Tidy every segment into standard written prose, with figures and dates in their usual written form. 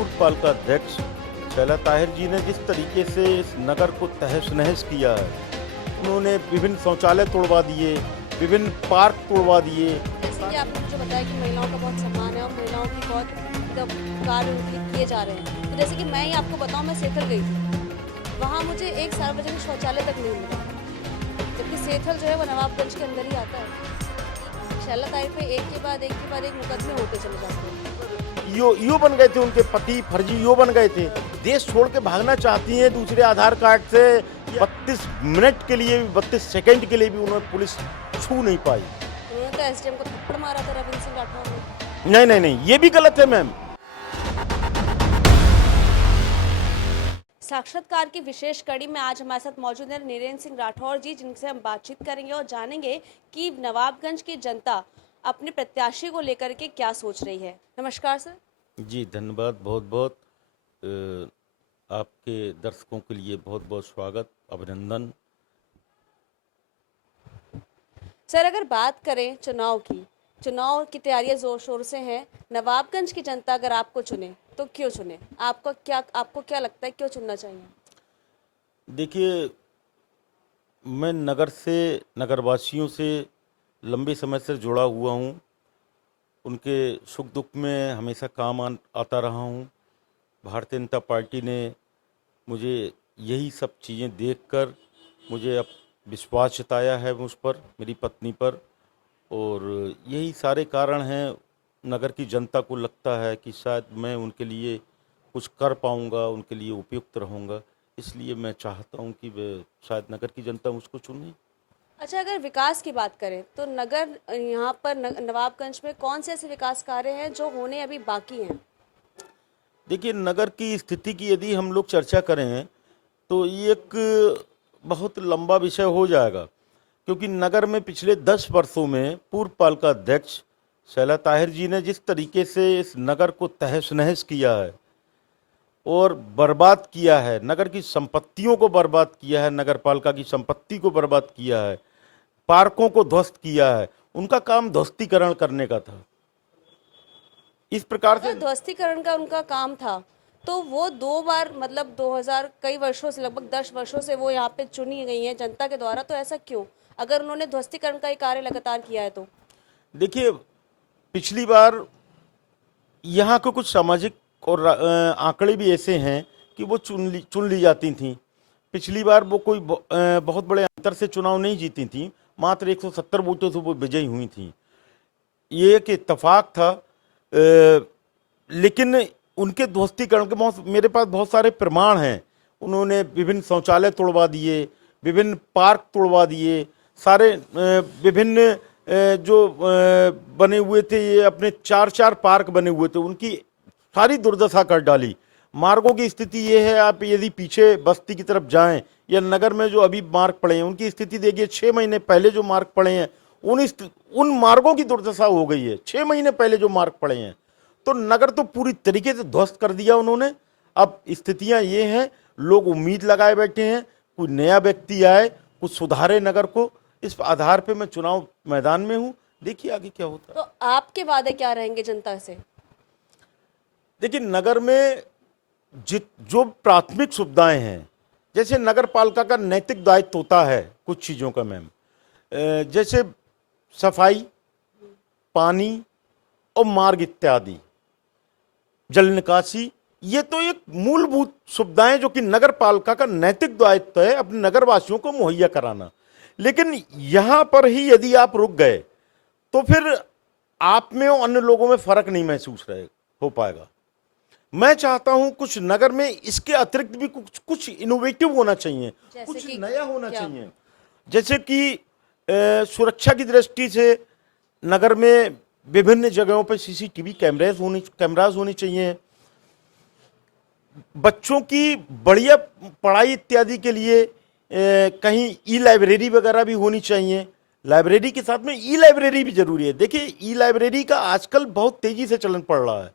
पूर्व पालिका अध्यक्ष शैला ताहिर जी ने जिस तरीके से इस नगर को तहस नहस किया है, उन्होंने विभिन्न शौचालय तोड़वा दिए, विभिन्न पार्क तोड़वा दिए। जैसे कि आपने मुझे बताया कि महिलाओं का बहुत सम्मान है और महिलाओं की बहुत मतलब कार्य उनके किए जा रहे हैं। तो जैसे कि मैं ही आपको बताऊं, मैं सेथल गई थी, वहाँ मुझे एक सार्वजनिक शौचालय तक नहीं मिला, जबकि सेथल जो है वो नवाबगंज के अंदर ही आता है। शैला ताहिर पे एक के बाद एक मुकदमे होते चले जाते हैं। यो बन गए थे, उनके पति फर्जी यो बन गए थे। देश छोड़ के भागना चाहती हैं दूसरे आधार कार्ड से। 32 मिनट के लिए भी, 32 सेकंड के लिए भी उन्हें पुलिस छू नहीं पाई। उन्होंने तो एसडीएम को थप्पड़ मारा था रविंद्र सिंह राठौर ने। नहीं, ये भी गलत है मैम। साक्षात्कार की विशेष कड़ी में आज हमारे साथ मौजूद हैं नीरेंद्र सिंह राठौर जी, जिनसे हम बातचीत करेंगे और जानेंगे कि नवाबगंज की जनता अपने प्रत्याशी को लेकर के क्या सोच रही है। नमस्कार सर। जी धन्यवाद, बहुत बहुत आपके दर्शकों के लिए बहुत बहुत स्वागत, अभिनंदन। सर, अगर बात करें चुनाव की तैयारियां जोर शोर से हैं। नवाबगंज की जनता अगर आपको चुने तो क्यों चुने? आपको क्या लगता है क्यों चुनना चाहिए? देखिए, मैं नगरवासियों से लंबे समय से जुड़ा हुआ हूँ। उनके सुख दुख में हमेशा काम आता रहा हूँ। भारतीय जनता पार्टी ने मुझे यही सब चीज़ें देखकर मुझे अब विश्वास जताया है मुझ पर, मेरी पत्नी पर, और यही सारे कारण हैं। नगर की जनता को लगता है कि शायद मैं उनके लिए कुछ कर पाऊँगा, उनके लिए उपयुक्त रहूँगा, इसलिए मैं चाहता हूँ कि वे शायद नगर की जनता मुझको चुने। अच्छा, अगर विकास की बात करें तो यहाँ पर नवाबगंज में कौन से ऐसे विकास कार्य हैं जो होने अभी बाकी हैं? देखिए, नगर की स्थिति की यदि हम लोग चर्चा करें तो ये एक बहुत लंबा विषय हो जाएगा, क्योंकि नगर में पिछले 10 वर्षों में पूर्व पालिका अध्यक्ष शैला ताहिर जी ने जिस तरीके से इस नगर को तहस नहस किया है और बर्बाद किया है, नगर की संपत्तियों को बर्बाद किया है, नगर पालिका की संपत्ति को बर्बाद किया है, पार्कों को ध्वस्त किया है। उनका काम ध्वस्तीकरण करने का था। इस प्रकार से ध्वस्तीकरण का उनका काम था तो वो 2 बार मतलब 2000 कई वर्षों से, लगभग 10 वर्षों से वो यहाँ पे चुनी गई हैं जनता के द्वारा, तो ऐसा क्यों? अगर उन्होंने ध्वस्तीकरण का ये कार्य लगातार किया है तो देखिए, पिछली बार यहाँ के कुछ सामाजिक और आंकड़े भी ऐसे हैं कि वो चुन ली जाती थीं। पिछली बार वो कोई बहुत बड़े अंतर से चुनाव नहीं जीती थीं, मात्र 170 वोटों से वो विजयी हुई थीं। ये एक इत्तेफाक था, लेकिन उनके ध्वस्तीकरण के मेरे पास बहुत सारे प्रमाण हैं। उन्होंने विभिन्न शौचालय तोड़वा दिए, विभिन्न पार्क तोड़वा दिए, सारे विभिन्न जो बने हुए थे, ये अपने 4 पार्क बने हुए थे, उनकी सारी दुर्दशा कर डाली। मार्गों की स्थिति ये है, आप यदि पीछे बस्ती की तरफ जाएं या नगर में जो अभी मार्ग पड़े हैं उनकी स्थिति देखिए। 6 महीने पहले जो मार्ग पड़े हैं उन मार्गों की दुर्दशा हो गई है। 6 महीने पहले जो मार्ग पड़े हैं, तो नगर तो पूरी तरीके से ध्वस्त कर दिया उन्होंने। अब स्थितियां ये हैं, लोग उम्मीद लगाए बैठे हैं कोई नया व्यक्ति आए, कुछ सुधारे नगर को। इस आधार पे मैं चुनाव मैदान में हूँ, देखिए आगे क्या होता है। तो आपके वादे क्या रहेंगे जनता से? देखिए, नगर में जो प्राथमिक सुविधाएं हैं, जैसे नगर पालिका का नैतिक दायित्व होता है कुछ चीज़ों का मैम, जैसे सफाई, पानी और मार्ग इत्यादि, जल निकासी, ये तो एक मूलभूत सुविधाएं जो कि नगर पालिका का नैतिक दायित्व है अपने नगरवासियों को मुहैया कराना। लेकिन यहां पर ही यदि आप रुक गए तो फिर आप में और अन्य लोगों में फर्क नहीं महसूस हो पाएगा। मैं चाहता हूं कुछ नगर में इसके अतिरिक्त भी कुछ इनोवेटिव होना चाहिए, कुछ नया होना चाहिए। जैसे कि सुरक्षा की दृष्टि से नगर में विभिन्न जगहों पर सीसीटीवी कैमरास होनी चाहिए। बच्चों की बढ़िया पढ़ाई इत्यादि के लिए कहीं ई लाइब्रेरी वगैरह भी होनी चाहिए। लाइब्रेरी के साथ में ई लाइब्रेरी भी जरूरी है। देखिए, ई लाइब्रेरी का आजकल बहुत तेजी से चलन पड़ रहा है।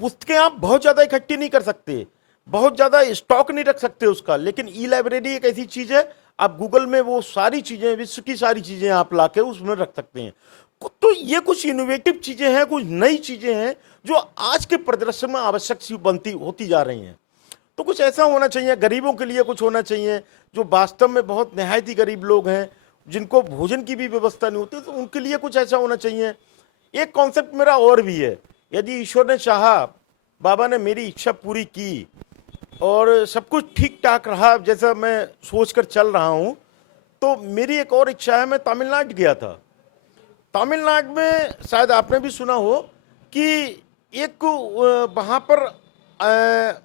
पुस्तकें आप बहुत ज़्यादा इकट्ठी नहीं कर सकते, बहुत ज़्यादा स्टॉक नहीं रख सकते उसका, लेकिन ई लाइब्रेरी एक ऐसी चीज़ है, आप गूगल में वो सारी चीज़ें, विश्व की सारी चीज़ें आप लाके उसमें रख सकते हैं। तो ये कुछ इनोवेटिव चीजें हैं, कुछ नई चीजें हैं जो आज के परिदृश्य में आवश्यक सी बनती होती जा रही हैं। तो कुछ ऐसा होना चाहिए, गरीबों के लिए कुछ होना चाहिए, जो वास्तव में बहुत निहायत ही गरीब लोग हैं, जिनको भोजन की भी व्यवस्था नहीं होती, तो उनके लिए कुछ ऐसा होना चाहिए। एक कॉन्सेप्ट मेरा और भी है, यदि ईश्वर ने चाहा, बाबा ने मेरी इच्छा पूरी की और सब कुछ ठीक ठाक रहा जैसा मैं सोचकर चल रहा हूं, तो मेरी एक और इच्छा है। मैं तमिलनाडु गया था। तमिलनाडु में शायद आपने भी सुना हो कि एक वहां पर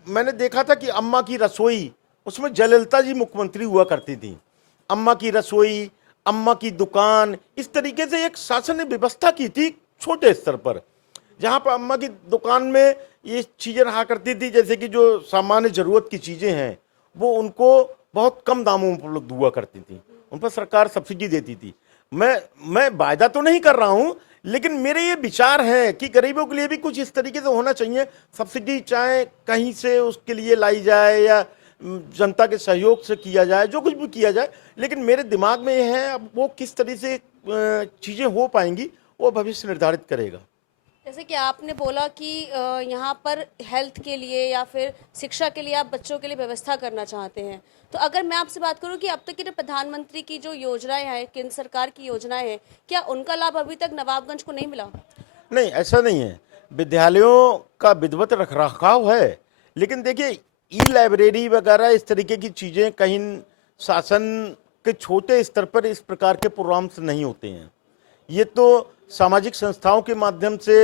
मैंने देखा था कि अम्मा की रसोई, उसमें जयललिता जी मुख्यमंत्री हुआ करती थी। अम्मा की रसोई, अम्मा की दुकान, इस तरीके से एक शासन ने व्यवस्था की थी छोटे स्तर पर, जहां पर अम्मा की दुकान में ये चीजें रहा करती थी, जैसे कि जो सामान्य जरूरत की चीजें हैं वो उनको बहुत कम दामों में उपलब्ध हुआ करती थी, उन पर सरकार सब्सिडी देती थी। मैं वायदा तो नहीं कर रहा हूं, लेकिन मेरे ये विचार हैं कि गरीबों के लिए भी कुछ इस तरीके से होना चाहिए। सब्सिडी चाहे कहीं से उसके लिए लाई जाए या जनता के सहयोग से किया जाए, जो कुछ भी किया जाए, लेकिन मेरे दिमाग में ये है, अब वो किस तरह से चीजें हो पाएंगी वो भविष्य निर्धारित करेगा। जैसे कि आपने बोला कि यहाँ पर हेल्थ के लिए या फिर शिक्षा के लिए आप बच्चों के लिए व्यवस्था करना चाहते हैं, तो अगर मैं आपसे बात करूँ कि अब तक की जो प्रधानमंत्री की जो योजनाएं हैं, केंद्र सरकार की योजनाएं हैं, क्या उनका लाभ अभी तक नवाबगंज को नहीं मिला? नहीं, ऐसा नहीं है। विद्यालयों का विधिवत रखरखाव है, लेकिन देखिए ई लाइब्रेरी वगैरह इस तरीके की चीजें कहीं शासन के छोटे स्तर पर इस प्रकार के प्रोग्राम्स नहीं होते हैं। ये तो सामाजिक संस्थाओं के माध्यम से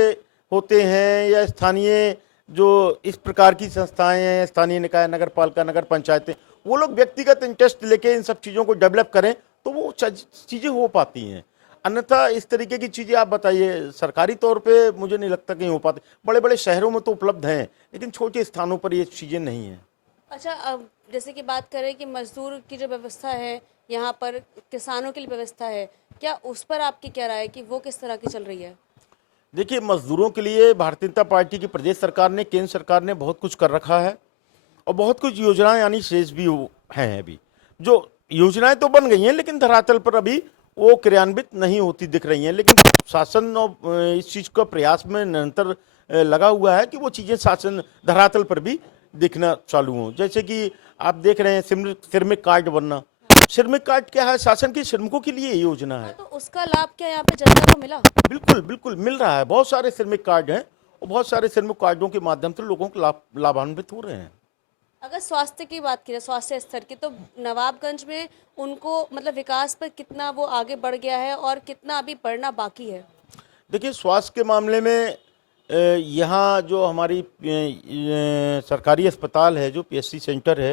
होते हैं, या स्थानीय जो इस प्रकार की संस्थाएं हैं, स्थानीय निकाय, नगर पालिका, नगर पंचायतें, वो लोग व्यक्तिगत इंटरेस्ट लेके इन सब चीज़ों को डेवलप करें तो वो चीज़ें हो पाती हैं। अन्यथा इस तरीके की चीज़ें आप बताइए, सरकारी तौर पे मुझे नहीं लगता कहीं हो पाती। बड़े बड़े शहरों में तो उपलब्ध हैं, लेकिन छोटे स्थानों पर ये चीज़ें नहीं हैं। अच्छा, अब जैसे कि बात करें कि मजदूर की जो व्यवस्था है, यहाँ पर किसानों के लिए व्यवस्था है, क्या उस पर आपकी क्या राय है कि वो किस तरह की चल रही है? देखिए, मजदूरों के लिए भारतीय जनता पार्टी की प्रदेश सरकार ने, केंद्र सरकार ने बहुत कुछ कर रखा है, और बहुत कुछ योजनाएं यानी शेष भी हैं। अभी जो योजनाएं तो बन गई हैं, लेकिन धरातल पर अभी वो क्रियान्वित नहीं होती दिख रही हैं। लेकिन शासन और इस चीज़ का प्रयास में निरंतर लगा हुआ है कि वो चीज़ें शासन धरातल पर भी दिखना चालू हों। जैसे कि आप देख रहे हैं श्रमिक कार्ड बनना। श्रमिक कार्ड क्या है? शासन के श्रमिकों के लिए योजना है। तो उसका लाभ क्या यहाँ पे जनता को मिला? बिल्कुल बिल्कुल मिल रहा है। बहुत सारे श्रमिक कार्ड हैं और बहुत सारे श्रमिक कार्डों के माध्यम से लोगों को लाभान्वित हो रहे हैं। अगर स्वास्थ्य की बात करें, स्वास्थ्य स्तर की, तो नवाबगंज में उनको मतलब विकास पर कितना वो आगे बढ़ गया है और कितना अभी बढ़ना बाकी है? देखिए, स्वास्थ्य के मामले में यहाँ जो हमारी सरकारी अस्पताल है, जो पीएचसी सेंटर है,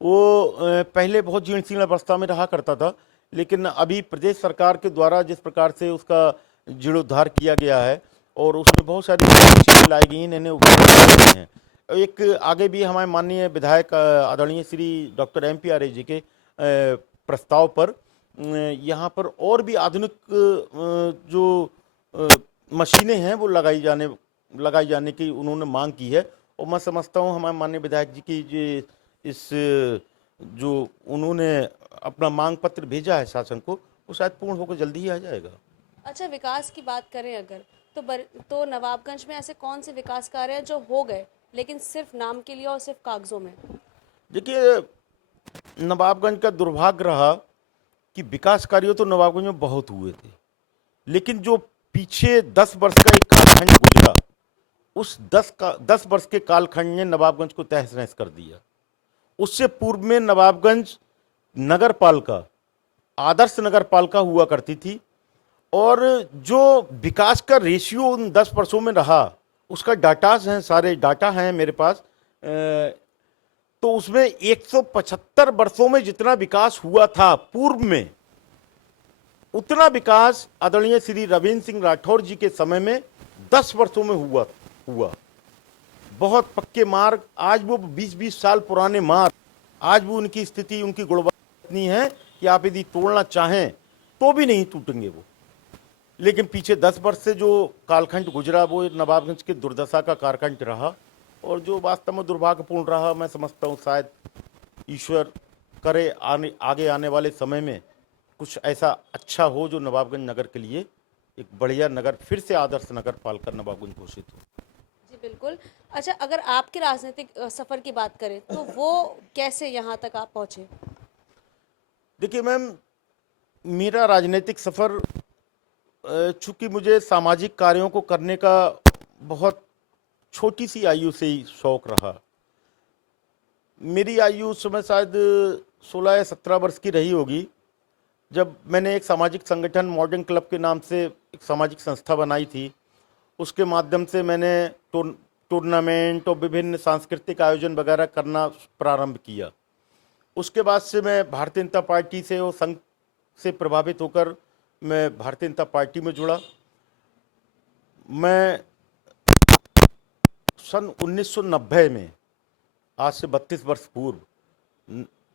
वो पहले बहुत जीर्ण शीर्ण अवस्था में रहा करता था, लेकिन अभी प्रदेश सरकार के द्वारा जिस प्रकार से उसका जीर्णोद्धार किया गया है और उसमें बहुत सारी चीज़ें लाई गई हैं, इन्हें उपयोग किए गए हैं। एक आगे भी हमारे माननीय विधायक आदरणीय श्री डॉक्टर MP आर्य जी के प्रस्ताव पर यहाँ पर और भी आधुनिक जो मशीनें हैं वो लगाई जाने की उन्होंने मांग की है। और मैं समझता हूँ हमारे माननीय विधायक जी की इस जो उन्होंने अपना मांग पत्र भेजा है शासन को, वो शायद पूर्ण होकर जल्दी ही आ जाएगा। अच्छा, विकास की बात करें अगर, तो नवाबगंज में ऐसे कौन से विकास कार्य हैं जो हो गए लेकिन सिर्फ नाम के लिए और सिर्फ कागजों में? देखिए, नवाबगंज का दुर्भाग्य रहा कि विकास कार्य तो नवाबगंज में बहुत हुए थे, लेकिन जो पीछे 10 वर्ष का एक कालखंड गुजरा, उस 10 वर्ष के कालखंड ने नवाबगंज को तहस नहस कर दिया। उससे पूर्व में नवाबगंज नगर पालिका आदर्श नगर पालिका हुआ करती थी, और जो विकास का रेशियो उन 10 वर्षों में रहा, उसका डाटाज हैं, सारे डाटा हैं मेरे पास। तो उसमें 175 वर्षों में जितना विकास हुआ था पूर्व में, उतना विकास आदरणीय श्री रविंद्र सिंह राठौर जी के समय में 10 वर्षों में हुआ। बहुत पक्के मार्ग, आज वो 20-20 साल पुराने मार्ग, आज भी उनकी स्थिति, उनकी गुणवत्ता इतनी है कि आप यदि तोड़ना चाहें तो भी नहीं टूटेंगे वो। लेकिन पीछे 10 वर्ष से जो कालखंड गुजरा, वो नवाबगंज के दुर्दशा का कालखंड रहा, और जो वास्तव में दुर्भाग्यपूर्ण रहा। मैं समझता हूँ शायद ईश्वर करे आगे आने वाले समय में कुछ ऐसा अच्छा हो जो नवाबगंज नगर के लिए एक बढ़िया नगर, फिर से आदर्श नगर पालिका नवाबगंज घोषित हो। जी बिल्कुल। अच्छा, अगर आपके राजनीतिक सफ़र की बात करें तो वो कैसे यहाँ तक आप पहुँचे? देखिए मैम, मेरा राजनीतिक सफ़र, चूंकि मुझे सामाजिक कार्यों को करने का बहुत छोटी सी आयु से ही शौक रहा। मेरी आयु उस समय शायद 16 या 17 वर्ष की रही होगी, जब मैंने एक सामाजिक संगठन मॉडर्न क्लब के नाम से एक सामाजिक संस्था बनाई थी। उसके माध्यम से मैंने टूर्नामेंट और विभिन्न सांस्कृतिक आयोजन वगैरह करना प्रारंभ किया। उसके बाद से मैं भारतीय जनता पार्टी से और संघ से प्रभावित होकर मैं भारतीय जनता पार्टी में जुड़ा। मैं सन 1990 में, आज से 32 वर्ष पूर्व,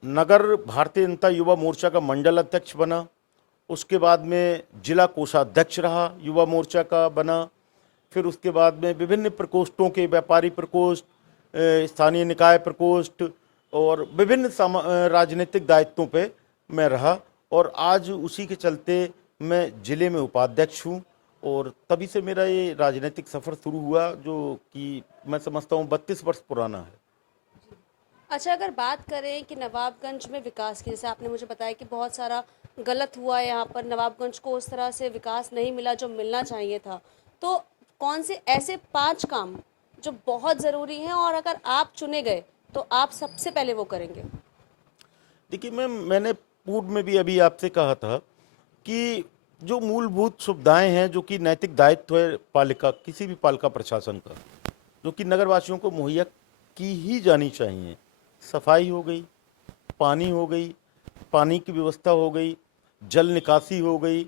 नगर भारतीय जनता युवा मोर्चा का मंडल अध्यक्ष बना। उसके बाद में जिला कोषाध्यक्ष रहा, युवा मोर्चा का बना। फिर उसके बाद में विभिन्न प्रकोष्ठों के, व्यापारी प्रकोष्ठ, स्थानीय निकाय प्रकोष्ठ और विभिन्न राजनीतिक दायित्वों पे मैं रहा। और आज उसी के चलते मैं जिले में उपाध्यक्ष हूँ। और तभी से मेरा ये राजनीतिक सफ़र शुरू हुआ, जो कि मैं समझता हूँ 32 वर्ष पुराना है। अच्छा, अगर बात करें कि नवाबगंज में विकास की, जैसे आपने मुझे बताया कि बहुत सारा गलत हुआ है यहाँ पर, नवाबगंज को उस तरह से विकास नहीं मिला जो मिलना चाहिए था, तो कौन से ऐसे 5 काम जो बहुत ज़रूरी हैं और अगर आप चुने गए तो आप सबसे पहले वो करेंगे? देखिए मैम, मैंने पूर्व में भी अभी आपसे कहा था कि जो मूलभूत सुविधाएं हैं, जो कि नैतिक दायित्व है पालिका, किसी भी पालिका प्रशासन का, जो कि नगरवासियों को मुहैया की ही जानी चाहिए। सफाई हो गई, पानी हो गई, पानी की व्यवस्था हो गई, जल निकासी हो गई,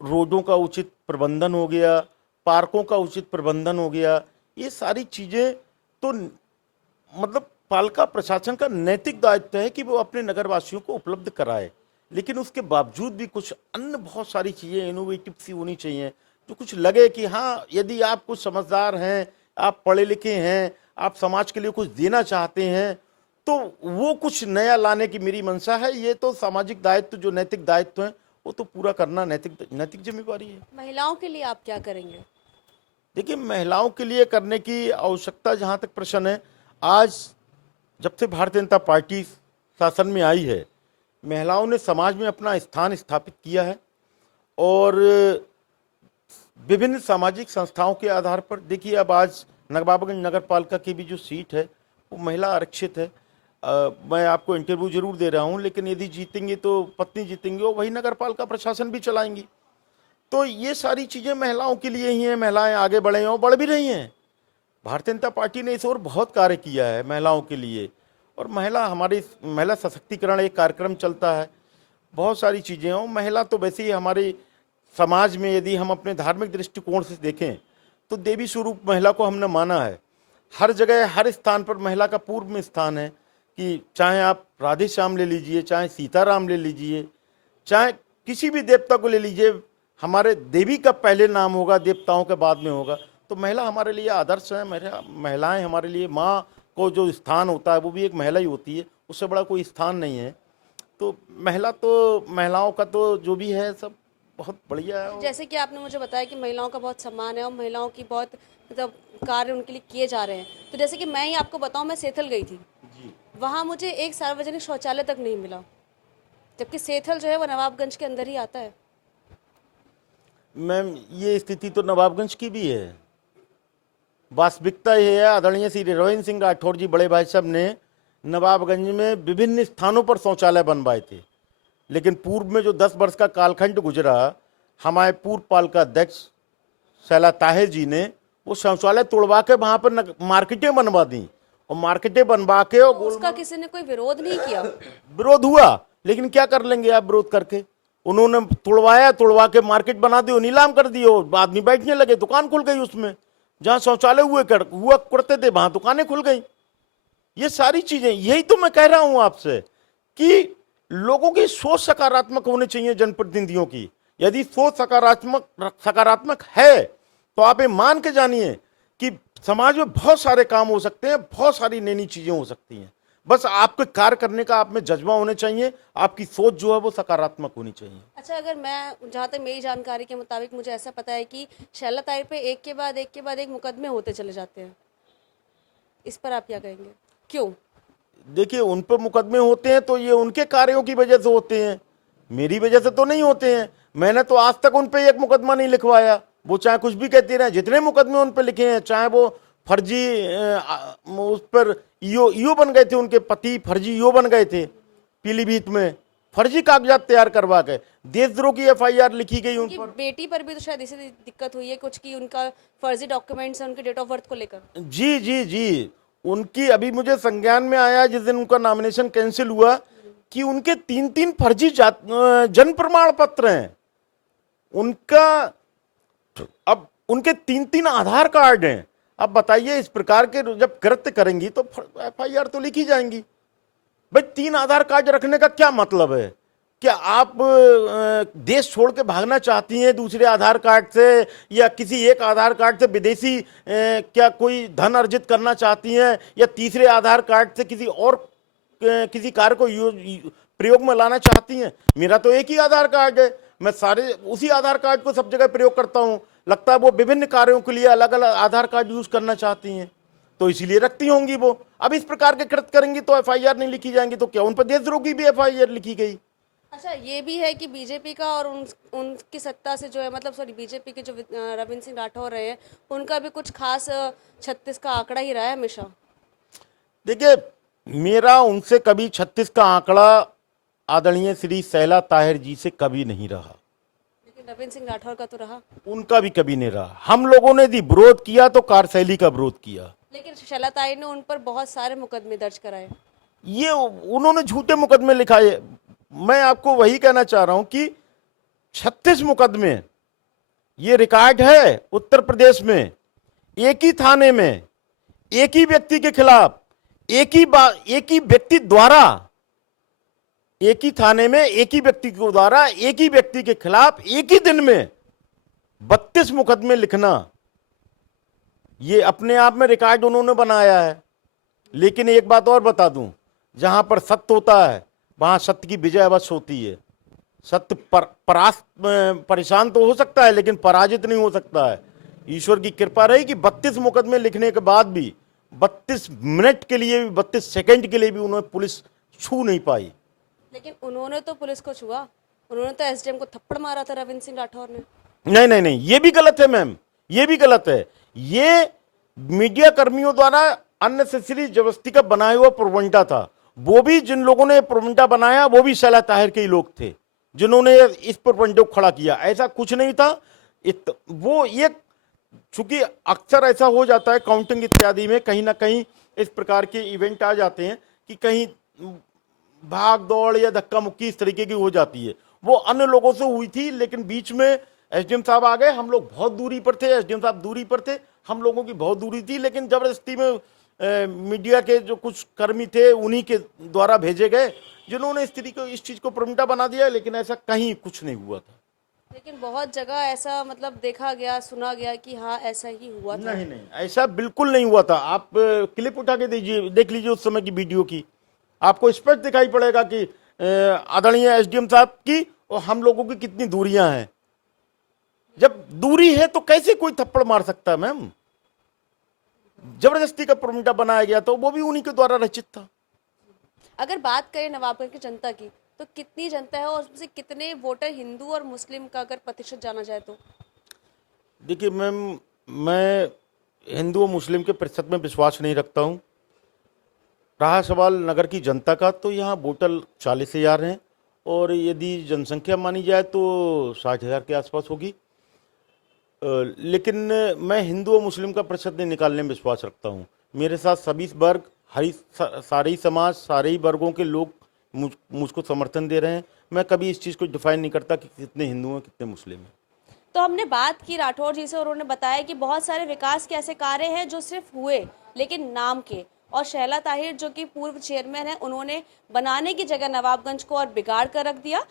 रोडों का उचित प्रबंधन हो गया, पार्कों का उचित प्रबंधन हो गया। ये सारी चीज़ें तो मतलब पालिका प्रशासन का नैतिक दायित्व है कि वो अपने नगरवासियों को उपलब्ध कराए। लेकिन उसके बावजूद भी कुछ अन्य बहुत सारी चीज़ें इनोवेटिव सी होनी चाहिए, जो कुछ लगे कि हाँ, यदि आप कुछ समझदार हैं, आप पढ़े लिखे हैं, आप समाज के लिए कुछ देना चाहते हैं, तो वो कुछ नया लाने की मेरी मंशा है। ये तो सामाजिक दायित्व, जो नैतिक दायित्व है, वो तो पूरा करना नैतिक जिम्मेवारी है। महिलाओं के लिए आप क्या करेंगे? देखिए, महिलाओं के लिए करने की आवश्यकता, जहाँ तक प्रश्न है, आज जब से भारतीय जनता पार्टी शासन में आई है, महिलाओं ने समाज में अपना स्थान स्थापित किया है। और विभिन्न सामाजिक संस्थाओं के आधार पर, देखिए अब आज नवाबगंज नगर पालिका की भी जो सीट है वो महिला आरक्षित है। मैं आपको इंटरव्यू जरूर दे रहा हूँ, लेकिन यदि जीतेंगे तो पत्नी जीतेंगी और वही नगर पालिका प्रशासन भी चलाएंगी। तो ये सारी चीज़ें महिलाओं के लिए ही हैं। महिलाएं आगे बढ़े हैं और बढ़ भी रही हैं। भारतीय जनता पार्टी ने इस ओर बहुत कार्य किया है महिलाओं के लिए। और हमारी महिला सशक्तिकरण एक कार्यक्रम चलता है, बहुत सारी चीज़ें हों। महिला तो वैसे ही हमारे समाज में, यदि हम अपने धार्मिक दृष्टिकोण से देखें तो देवी स्वरूप महिला को हमने माना है। हर जगह, हर स्थान पर महिला का पूर्व में स्थान है। कि चाहे आप राधे श्याम ले लीजिए, चाहे सीताराम ले लीजिए, चाहे किसी भी देवता को ले लीजिए, हमारे देवी का पहले नाम होगा, देवताओं के बाद में होगा। तो महिला हमारे लिए आदर्श है। महिलाएं हमारे लिए, माँ को जो स्थान होता है वो भी एक महिला ही होती है, उससे बड़ा कोई स्थान नहीं है। तो महिलाओं का तो जो भी है सब बहुत बढ़िया है। जैसे कि आपने मुझे बताया कि महिलाओं का बहुत सम्मान है और महिलाओं की बहुत मतलब कार्य उनके लिए किए जा रहे हैं, तो जैसे कि मैं ही आपको बताऊं, मैं सेथल गई थी, वहाँ मुझे एक सार्वजनिक शौचालय तक नहीं मिला, जबकि सेथल जो है वो नवाबगंज के अंदर ही आता है। मैम, ये स्थिति तो नवाबगंज की भी है। वास्तविकता ये है, आदरणीय श्री रोहिंद्र सिंह राठौर जी, बड़े भाई साहब ने नवाबगंज में विभिन्न स्थानों पर शौचालय बनवाए थे। लेकिन पूर्व में जो 10 वर्ष का कालखंड गुजरा, हमारे पूर्व पालिका अध्यक्ष शैला ताहिर जी ने वो शौचालय तोड़वा के वहाँ पर मार्केटें बनवा दी। और मार्केटें बनवा के, और उसका किसी ने कोई विरोध नहीं किया? विरोध हुआ, लेकिन क्या कर लेंगे आप विरोध करके। उन्होंने तोड़वा के मार्केट बना दी, नीलाम कर दी, आदमी बैठने लगे, दुकान खुल गई उसमें। जहाँ शौचालय हुआ करते थे वहां दुकानें खुल गई। ये सारी चीजें, यही तो मैं कह रहा हूं आपसे कि लोगों की सोच सकारात्मक होनी चाहिए, जनप्रतिनिधियों की। यदि सोच सकारात्मक है तो आप ये मान के जानिए कि समाज में बहुत सारे काम हो सकते हैं, बहुत सारी नई नई चीजें हो सकती हैं। बस आपके कार्य करने का आप में जज्बा होने चाहिए, आपकी सोच जो है वो सकारात्मक होनी चाहिए। अच्छा, अगर मैं जहाँ तक मेरी जानकारी के मुताबिक मुझे ऐसा पता है कि शैला ताहिर पे एक के बाद एक मुकदमे होते चले जाते हैं, इस पर आप क्या कहेंगे, क्यों? देखिए, उन पर मुकदमे होते हैं तो ये उनके कार्यों की वजह से होते हैं, मेरी वजह से तो नहीं होते हैं। मैंने तो आज तक उन पे एक मुकदमा नहीं लिखवाया, वो चाहे कुछ भी कहते रहे। जितने मुकदमे उन पे लिखे हैं, चाहे वो फर्जी उस पर ईओ बन गए थे, उनके पति फर्जी ईओ बन गए थे पीलीभीत में, फर्जी कागजात तैयार करवा के देशद्रोह की एफआईआर लिखी गई उन उनकी पर। बेटी पर भी तो शायद इसी दिक्कत हुई है कुछ कि उनका फर्जी डॉक्यूमेंट्स है उनके डेट ऑफ बर्थ को लेकर। जी जी जी, उनकी अभी मुझे संज्ञान में आया जिस दिन उनका नॉमिनेशन कैंसिल हुआ कि उनके 3-3 फर्जी जन्म प्रमाण पत्र हैं उनका। अब उनके 3-3 आधार कार्ड हैं। अब बताइए, इस प्रकार के जब कृत्य करेंगी तो एफआईआर तो लिखी जाएंगी। भाई, 3 आधार कार्ड रखने का क्या मतलब है? क्या आप देश छोड़ के भागना चाहती हैं दूसरे आधार कार्ड से, या किसी एक आधार कार्ड से विदेशी क्या कोई धन अर्जित करना चाहती हैं, या तीसरे आधार कार्ड से किसी और किसी कार्य को प्रयोग में लाना चाहती हैं? मेरा तो एक ही आधार कार्ड है, मैं सारे उसी आधार कार्ड को सब जगह प्रयोग करता हूं। लगता है वो विभिन्न कार्यों के लिए अलग अलग आधार कार्ड यूज करना चाहती हैं, तो इसीलिए रखती होंगी वो। अब इस प्रकार के कृत्य करेंगी तो एफआईआर नहीं लिखी जाएंगी, तो क्या उन पर देशद्रोह की भी एफआईआर लिखी गई? अच्छा, ये भी है कि बीजेपी का और उनकी सत्ता से जो है, मतलब सॉरी, बीजेपी के जो रविंद्र सिंह राठौर रहे हैं, उनका भी कुछ खास 36 का आंकड़ा ही रहा है हमेशा। देखिए, मेरा उनसे कभी 36 का आंकड़ा आदरणीय श्री शैला ताहिर जी से कभी नहीं रहा, लेकिन रविंद्र सिंह राठौर का तो रहा। उनका भी कभी नहीं रहा। हम लोगों ने यदि विरोध किया तो कार्यशैली का विरोध किया। लेकिन शैला ताहिर ने उन पर बहुत सारे मुकदमे दर्ज कराए। ये उन्होंने झूठे मुकदमे लिखाए। मैं आपको वही कहना चाह रहा हूं कि 36 मुकदमे ये रिकॉर्ड है उत्तर प्रदेश में, एक ही थाने में, एक ही व्यक्ति के खिलाफ, एक ही व्यक्ति द्वारा, एक ही थाने में एक ही व्यक्ति के द्वारा एक ही व्यक्ति के खिलाफ एक ही दिन में 32 मुकदमे लिखना, ये अपने आप में रिकॉर्ड उन्होंने बनाया है। लेकिन एक बात और बता दूं, जहां पर सत्य होता है वहां सत्य की विजय अवश्य होती है। सत्य परेशान तो हो सकता है लेकिन पराजित नहीं हो सकता है। ईश्वर की कृपा रही कि 32 मुकदमे लिखने के बाद भी 32 मिनट के लिए भी, 32 सेकंड के लिए भी उन्हें पुलिस छू नहीं पाई। लेकिन उन्होंने तो पुलिस को छुआ, उन्होंने तो एसडीएम को थप्पड़ मारा था रविंद्र सिंह राठौर ने। नहीं नहीं नहीं, ये भी गलत है मैम, ये भी गलत है। ये मीडिया कर्मियों द्वारा अननेसेसरी जबरदस्ती का बनाया हुआ प्रोपगेंडा था। वो भी जिन लोगों ने प्रोपगेंडा बनाया वो भी शैला ताहिर के ही लोग थे जिन्होंने इस प्रोपगेंडे को खड़ा किया। ऐसा कुछ नहीं था। वो ये, चूंकि अक्सर ऐसा हो जाता है काउंटिंग इत्यादि में, कहीं ना कहीं इस प्रकार के इवेंट आ जाते हैं कि कहीं भाग दौड़ या धक्का मुक्की इस तरीके की हो जाती है। वो अन्य लोगों से हुई थी, लेकिन बीच में एसडीएम साहब आ गए। हम लोग बहुत दूरी पर थे, एसडीएम साहब दूरी पर थे, हम लोगों की बहुत दूरी थी, लेकिन जबरदस्ती में मीडिया के जो कुछ कर्मी थे उन्हीं के द्वारा भेजे गए जिन्होंने इस चीज को प्रमटा बना दिया। लेकिन ऐसा कहीं कुछ नहीं हुआ था। लेकिन बहुत जगह ऐसा मतलब देखा गया, सुना गया कि हाँ ऐसा ही हुआ था। नहीं नहीं, ऐसा बिल्कुल नहीं हुआ था। आप क्लिप उठा के दीजिए, देख लीजिए उस समय की वीडियो की, आपको स्पष्ट दिखाई पड़ेगा कि आदरणीय एसडीएम साहब की और हम लोगों की कितनी दूरियां हैं। जब दूरी है तो कैसे कोई थप्पड़ मार सकता है मैम? जबरदस्ती का प्रमटा बनाया गया तो वो भी उन्हीं के द्वारा रचित था। अगर बात करें नवाबगंज की जनता की, तो कितनी जनता है और उसमें से कितने वोटर हिंदू और मुस्लिम का अगर प्रतिशत जाना जाए तो? देखिए मैम, मैं हिंदू और मुस्लिम के प्रतिशत में विश्वास नहीं रखता हूँ। रहा सवाल नगर की जनता का, तो यहाँ वोटर 40,000 हैं और यदि जनसंख्या मानी जाए तो 60,000 के आसपास होगी। लेकिन मैं हिंदू और मुस्लिम का प्रतिशत नहीं निकालने में विश्वास रखता हूँ। मेरे साथ सभी वर्ग, सारे ही समाज, सारे ही वर्गों के लोग मुझको समर्थन दे रहे हैं। मैं कभी इस चीज़ को डिफाइन नहीं करता कि कितने हिंदू हैं कितने मुस्लिम हैं। तो हमने बात की राठौर जी से और उन्होंने बताया कि बहुत सारे विकास के ऐसे कार्य हैं जो सिर्फ हुए लेकिन नाम के, और शैला ताहिर जो कि पूर्व चेयरमैन है, उन्होंने बनाने की जगह नवाबगंज को और बिगाड़ कर रख दिया।